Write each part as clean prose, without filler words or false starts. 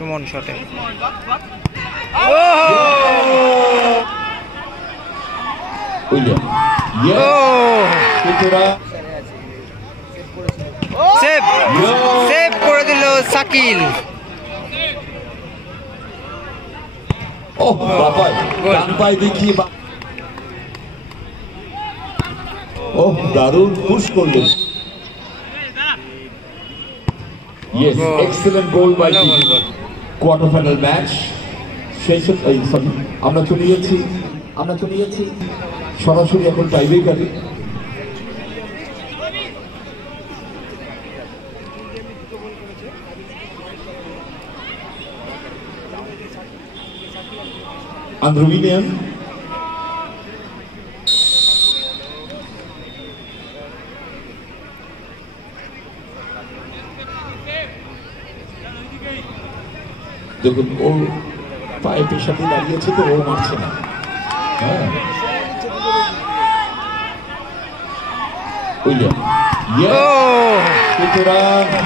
সুমন শটে সেভ করে দিল শাকিল। দারুণ পুশ করলেন। Yes, excellent goal by the quarter final match. আমরা চলে যাচ্ছি সরাসরি এখন টাইব্রেকারে। Androvinian দেখুন ও পায়ে পেশাতে দাঁড়িয়েছে তো ও মারছে না।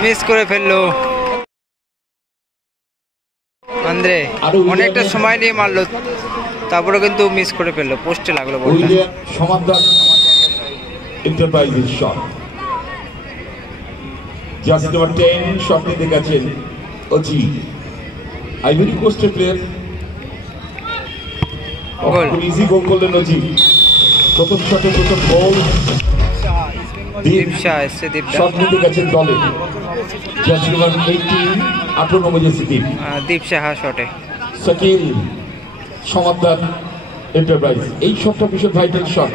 মিস করে ফেললো আন্দ্রে, অনেকটা সময় নিয়ে মারলো তারপরে কিন্তু মিস করে ফেললো, পোস্টে লাগলো বলটা। সমান্তরাল এন্টারপ্রাইজের শট, জার্সি নাম্বার 10 শট নিতে গেছেন অজি, আইভরি কোস্টের প্লেয়ার। ইজি গোল করলেন অজি, প্রথম শটে প্রথম গোল। দীপশা এসছে, দীপশা শট নিতে গেছেন দলে, জার্সি নাম্বার 18 18 নম্বর জার্সি দীপশা শটে। শাকিল সমান্তরাল এন্টারপ্রাইজ, এই শটটা ভীষণ ভাইটাল শট,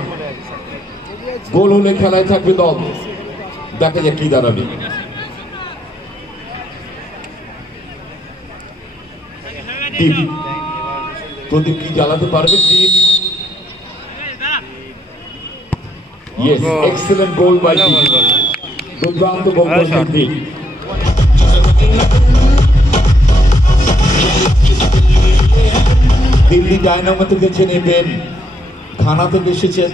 গোল হলে খেলায় থাকবে দল, দেখা যাক কি দাঁড়াবে। প্রদীপ কি জ্বালাতে পারবেন? Yes, excellent goal by Deep. দুর্দান্ত গোল করেছেন দীপ। দিল্লি ডায়নামো থেকে নেবেন, থানা থেকে এসেছেন,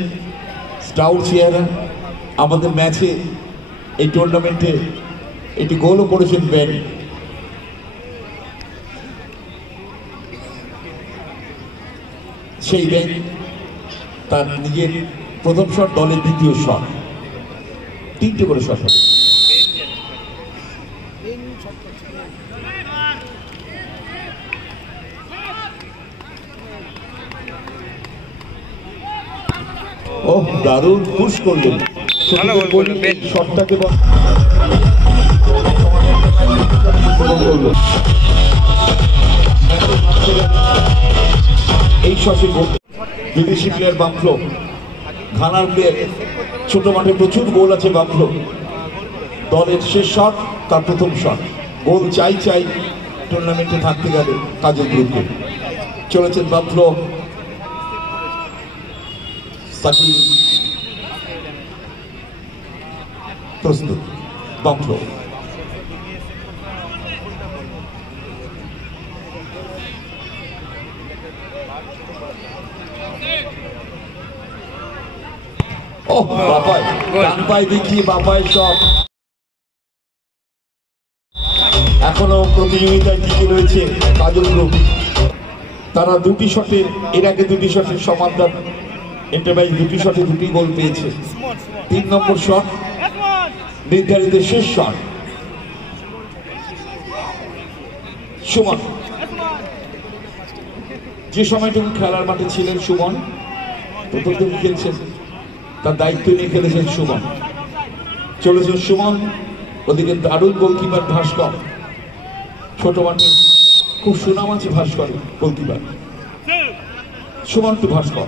স্টাউট চেয়ারা, আমাদের ম্যাচে এই টুর্নামেন্টে এটি গোলও করেছেন বেন। সেই বেন তার নিজের প্রথম শট, দলের দ্বিতীয় শট, 3টে করে শট হবে। ওহ, দারুণ পুশ করলেন, শটটাকে এই শটে বিদেশি প্লেয়ার বামফ্লো, ঘানার প্লেয়ার, ছোট মাঠে প্রচুর গোল আছে বামফ্লো, দলের শেষ শট তার প্রথম শট, গোল চাই টুর্নামেন্টে থাকতে গেলে কাজের গ্রুপে চলেছেন বামফ্লো। শাকিল প্রস্তুত, বামফ্লো ডান পায়ে দেখিয়ে বাপায় শট। এখনো প্রতিযোগিতায় টিকে রয়েছে কাজল গ্রুপ, তারা দুটি শটে, এর আগে দুটি শটের সমান্তরাল এন্টারপ্রাইজ দুটি শটে দুটি গোল পেয়েছে। 3 নম্বর শট নির্ধারিত শেষ শট। সুমন যে সময়টুকু খেলার মাঠে ছিলেন, সুমন প্রথম থেকে খেলছেন, তার দায়িত্ব নিয়ে খেলেছেন সুমন, চলেছেন সুমন। ওদিকে দারুণ গোলকিপার ভাস্কর, ছোট মাঠে খুব সুনাম আছে ভাস্কর গোলকিপার, সুমন টু ভাস্কর।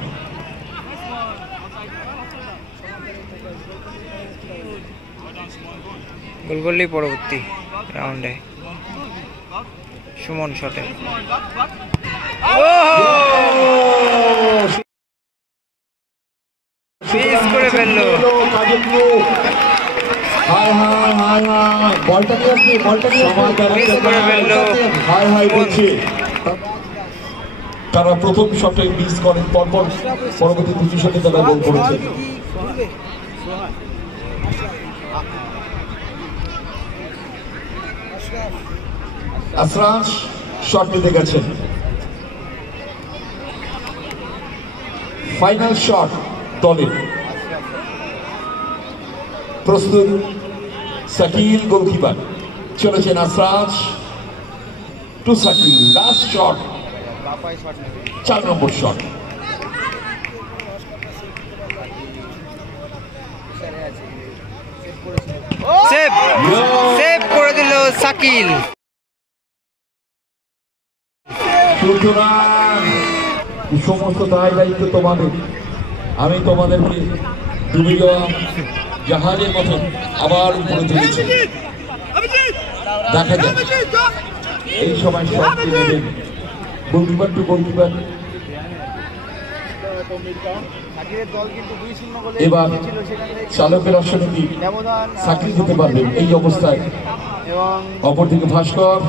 গোল করলেই পরবর্তী রাউন্ডে সুমন শটে মিস করে ফেললো। তারা প্রথম শটে মিস করেন, পরপর পরবর্তী দুটি শটে তারা গোল করেছে। আশরাফ শট নিতে গেছেন। ফাইনাল শট দলের। প্রস্তুত শাকিল গোলকিপার, চলেছেন আসরাজ টু শাকিল, লাস্ট শট, 4 নম্বর শট। সেভ সেভ করে দিল শাকিল। সুতরাং সমস্ত দায় দায়িত্ব তোমাদের। আমি তোমাদেরকে ডুবে যাওয়া জাহাজের মতো আবার উপরে তুলেছি। দেখা যাক এই সময় শট নেবেন গোলকিপার টু গোলকিপার। এবার চালকের আসনে কি চাকরি দিতে পারবেন এই অবস্থায়? অপরদিকে ভাস্কর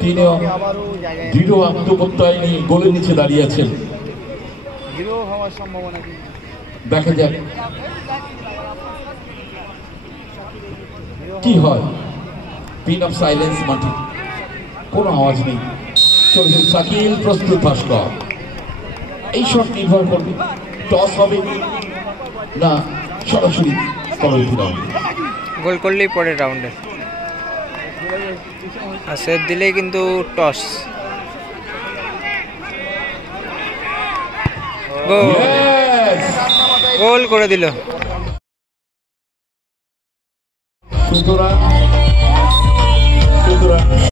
তিনি দৃঢ় আত্মপ্রত্যয় নিয়ে গোলের নিচে দাঁড়িয়ে আছেন। দেখা যাক কি হয়। পিন অফ সাইলেন্স মাঠে, কোনো আওয়াজ নেই। চলছে শাকিল, প্রস্তুত ভাস্কর। এই শট নির্ভর করবে টস হবে না সরাসরি পরবর্তী রাউন্ডে। গোল করলেই পরের রাউন্ডে, আর সেভ দিলেই কিন্তু টস। গোল করে দিল। সুতরাং